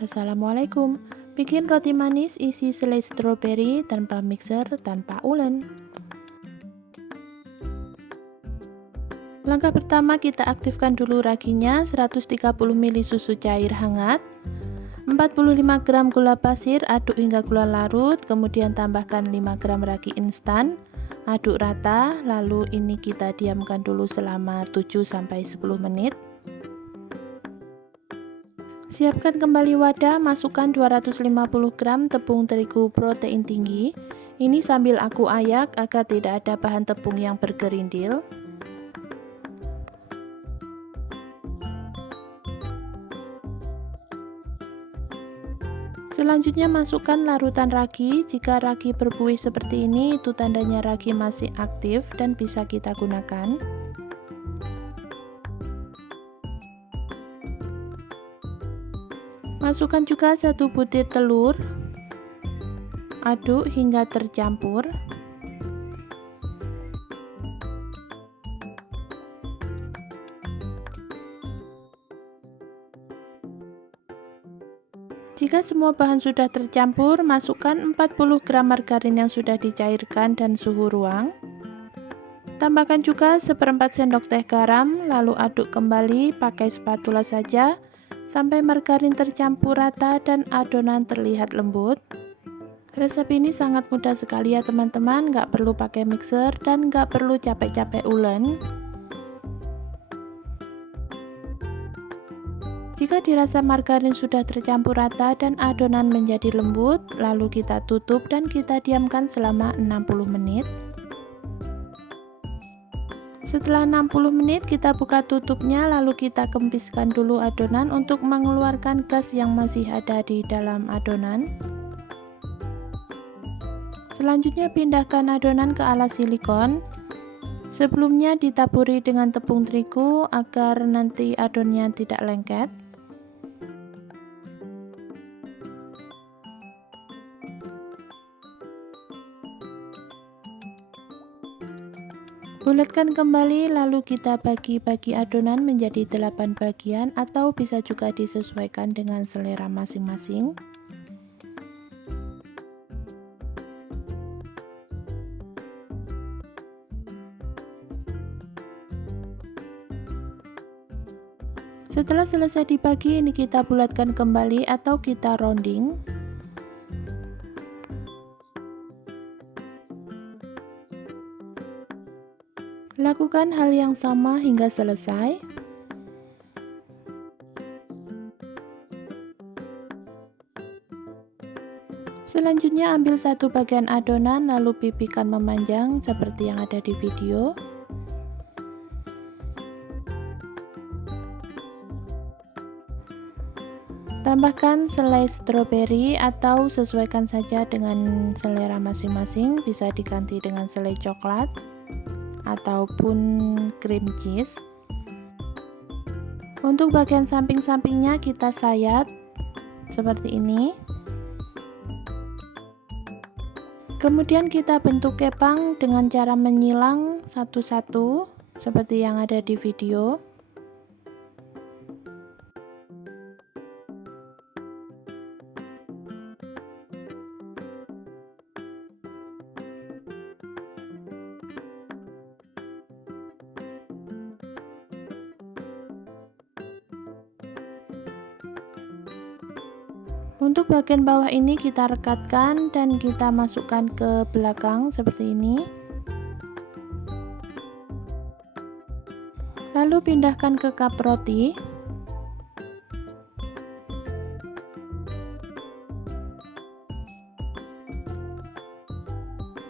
Assalamualaikum. Bikin roti manis isi selai stroberi tanpa mixer, tanpa ulen. Langkah pertama, kita aktifkan dulu raginya. 130 ml susu cair hangat, 45 gram gula pasir, aduk hingga gula larut, kemudian tambahkan 5 gram ragi instan, aduk rata, lalu ini kita diamkan dulu selama 7-10 menit. Siapkan kembali wadah, masukkan 250 gram tepung terigu protein tinggi. Ini sambil aku ayak agar tidak ada bahan tepung yang bergerindil. Selanjutnya masukkan larutan ragi. Jika ragi berbuih seperti ini, itu tandanya ragi masih aktif dan bisa kita gunakan. Masukkan juga 1 butir telur, aduk hingga tercampur. Jika semua bahan sudah tercampur, masukkan 40 gram margarin yang sudah dicairkan dan suhu ruang. Tambahkan juga 1/4 sendok teh garam, lalu aduk kembali pakai spatula saja sampai margarin tercampur rata dan adonan terlihat lembut. Resep ini sangat mudah sekali ya teman-teman, nggak perlu pakai mixer dan nggak perlu capek-capek ulen. Jika dirasa margarin sudah tercampur rata dan adonan menjadi lembut, lalu kita tutup dan kita diamkan selama 60 menit. Setelah 60 menit kita buka tutupnya, lalu kita kempiskan dulu adonan untuk mengeluarkan gas yang masih ada di dalam adonan. Selanjutnya pindahkan adonan ke alas silikon. Sebelumnya ditaburi dengan tepung terigu agar nanti adonannya tidak lengket. Bulatkan kembali, lalu kita bagi-bagi adonan menjadi 8 bagian atau bisa juga disesuaikan dengan selera masing-masing. Setelah selesai dibagi, ini kita bulatkan kembali atau kita rounding. Lakukan hal yang sama hingga selesai. Selanjutnya ambil satu bagian adonan lalu pipihkan memanjang seperti yang ada di video. Tambahkan selai stroberi atau sesuaikan saja dengan selera masing-masing, bisa diganti dengan selai coklat ataupun cream cheese. Untuk bagian samping-sampingnya kita sayat seperti ini. Kemudian kita bentuk kepang dengan cara menyilang satu-satu seperti yang ada di video. Untuk bagian bawah ini kita rekatkan dan kita masukkan ke belakang seperti ini. Lalu pindahkan ke cup roti.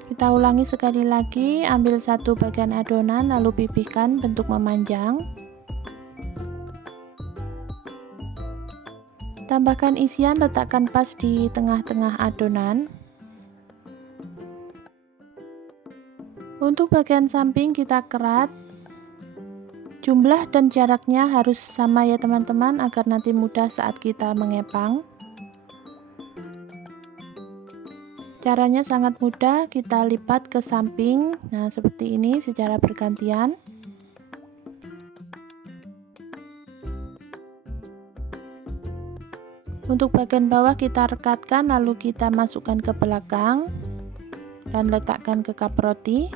Kita ulangi sekali lagi, ambil satu bagian adonan lalu pipihkan bentuk memanjang. Tambahkan isian, letakkan pas di tengah-tengah adonan. Untuk bagian samping kita kerat. Jumlah dan jaraknya harus sama ya teman-teman agar nanti mudah saat kita mengepang. Caranya sangat mudah, kita lipat ke samping. Nah, seperti ini secara bergantian. Untuk bagian bawah kita rekatkan, lalu kita masukkan ke belakang dan letakkan ke cup roti.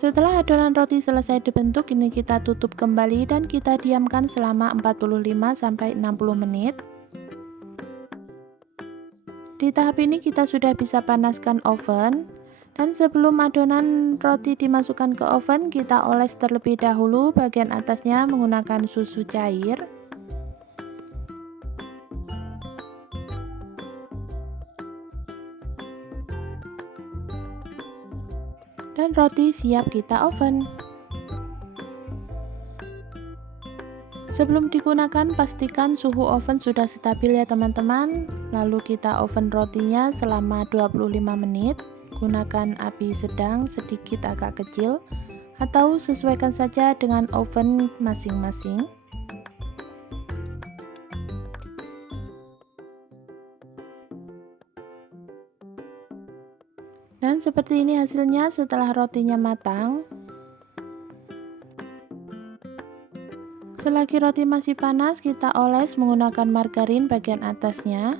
Setelah adonan roti selesai dibentuk, ini kita tutup kembali dan kita diamkan selama 45-60 menit. Di tahap ini kita sudah bisa panaskan oven. Dan sebelum adonan roti dimasukkan ke oven, kita oles terlebih dahulu bagian atasnya menggunakan susu cair. Dan roti siap kita oven. Sebelum digunakan, pastikan suhu oven sudah stabil ya teman-teman. Lalu kita oven rotinya selama 25 menit. Gunakan api sedang sedikit agak kecil atau sesuaikan saja dengan oven masing-masing. Dan seperti ini hasilnya setelah rotinya matang. Selagi roti masih panas, kita oles menggunakan margarin bagian atasnya.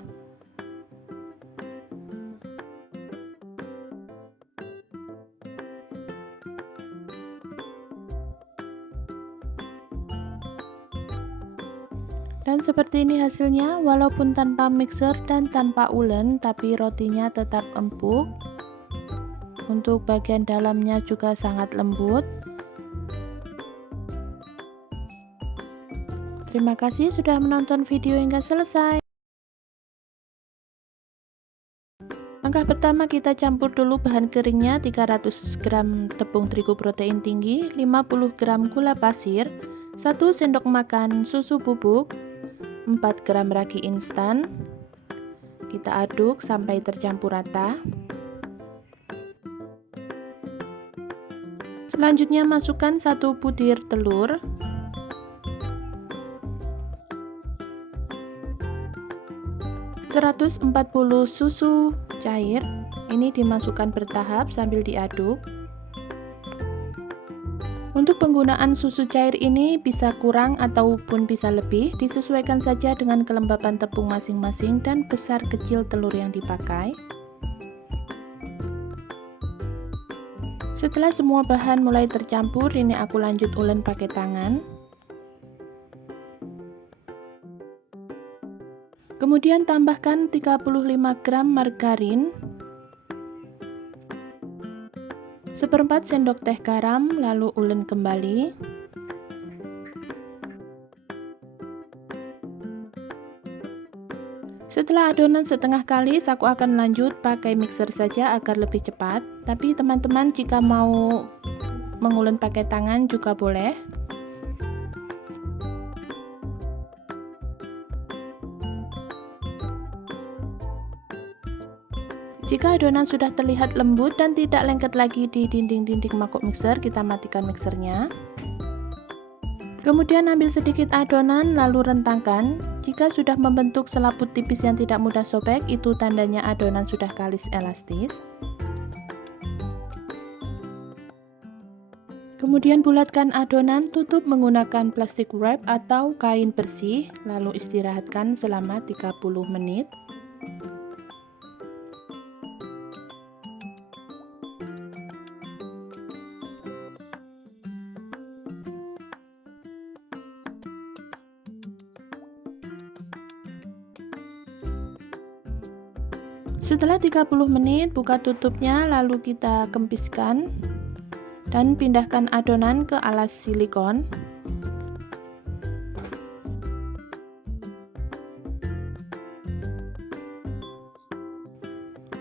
Dan seperti ini hasilnya, walaupun tanpa mixer dan tanpa ulen, tapi rotinya tetap empuk. Untuk bagian dalamnya juga sangat lembut. Terima kasih sudah menonton video hingga selesai. Langkah pertama, kita campur dulu bahan keringnya, 300 gram tepung terigu protein tinggi, 50 gram gula pasir, 1 sendok makan susu bubuk, 4 gram ragi instan. Kita aduk sampai tercampur rata. Selanjutnya masukkan 1 butir telur, (140) susu cair. Ini dimasukkan bertahap sambil diaduk. Untuk penggunaan susu cair ini bisa kurang ataupun bisa lebih, disesuaikan saja dengan kelembapan tepung masing-masing dan besar kecil telur yang dipakai. Setelah semua bahan mulai tercampur, ini aku lanjut ulen pakai tangan. Kemudian tambahkan 35 gram margarin, 1/4 sendok teh garam, lalu ulen kembali. Setelah adonan setengah kalis, aku akan lanjut pakai mixer saja agar lebih cepat. Tapi teman-teman jika mau mengulen pakai tangan juga boleh. Jika adonan sudah terlihat lembut dan tidak lengket lagi di dinding-dinding mangkuk mixer, kita matikan mixernya. Kemudian ambil sedikit adonan lalu rentangkan. Jika sudah membentuk selaput tipis yang tidak mudah sobek, itu tandanya adonan sudah kalis elastis. Kemudian bulatkan adonan, tutup menggunakan plastik wrap atau kain bersih, lalu istirahatkan selama 30 menit. Setelah 30 menit, buka tutupnya lalu kita kempiskan dan pindahkan adonan ke alas silikon.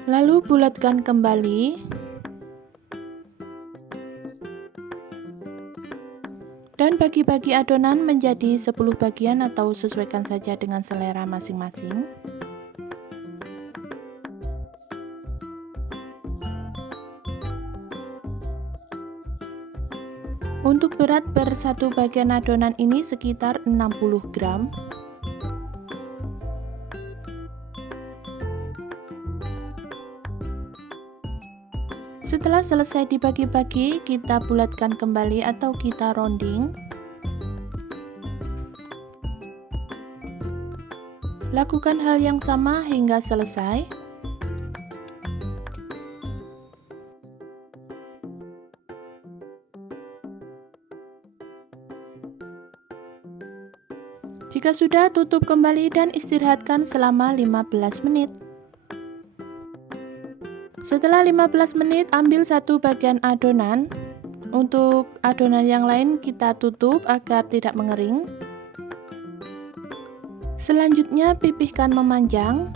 Lalu bulatkan kembali. Dan bagi-bagi adonan menjadi 10 bagian atau sesuaikan saja dengan selera masing-masing. Untuk berat per satu bagian adonan ini sekitar 60 gram. Setelah selesai dibagi-bagi, kita bulatkan kembali atau kita rounding. Lakukan hal yang sama hingga selesai. Jika sudah, tutup kembali dan istirahatkan selama 15 menit. Setelah 15 menit, ambil satu bagian adonan. Untuk adonan yang lain kita tutup agar tidak mengering. Selanjutnya pipihkan memanjang.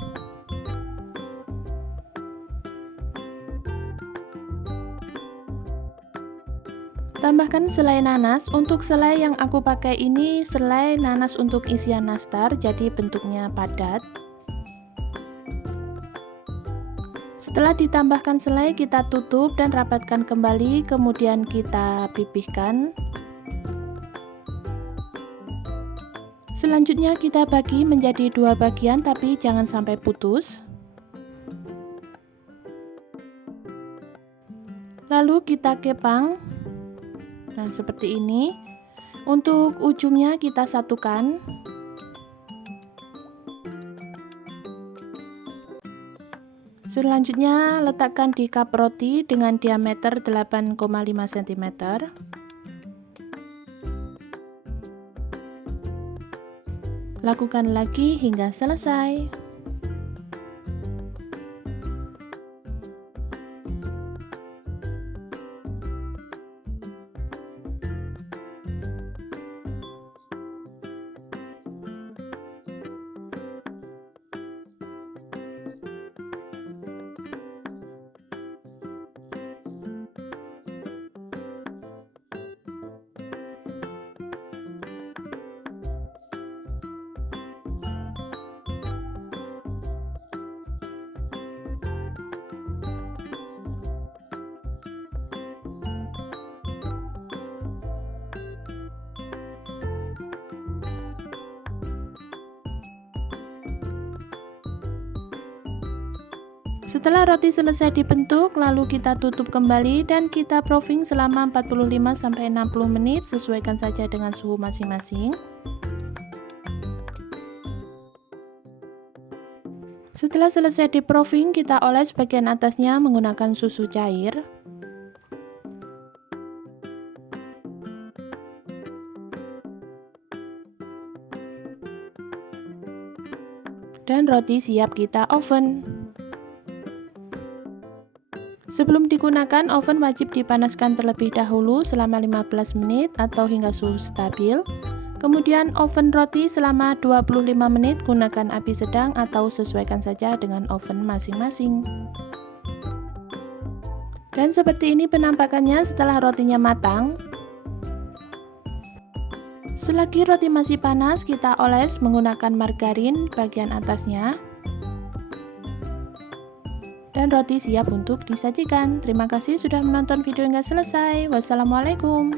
Tambahkan selai nanas. Untuk selai yang aku pakai ini selai nanas untuk isian nastar, jadi bentuknya padat. Setelah ditambahkan selai, kita tutup dan rapatkan kembali, kemudian kita pipihkan. Selanjutnya kita bagi menjadi dua bagian, tapi jangan sampai putus. Lalu kita kepang. Nah, seperti ini. Untuk ujungnya kita satukan. Selanjutnya letakkan di cup roti dengan diameter 8,5 cm. Lakukan lagi hingga selesai. Setelah roti selesai dibentuk, lalu kita tutup kembali dan kita proofing selama 45-60 menit, sesuaikan saja dengan suhu masing-masing. Setelah selesai di proofing, kita oles bagian atasnya menggunakan susu cair. Dan roti siap kita oven. Sebelum digunakan, oven wajib dipanaskan terlebih dahulu selama 15 menit atau hingga suhu stabil. Kemudian oven roti selama 25 menit, gunakan api sedang atau sesuaikan saja dengan oven masing-masing. Dan seperti ini penampakannya setelah rotinya matang. Selagi roti masih panas, kita oles menggunakan margarin bagian atasnya. Dan roti siap untuk disajikan. Terima kasih sudah menonton video hingga selesai. Wassalamualaikum.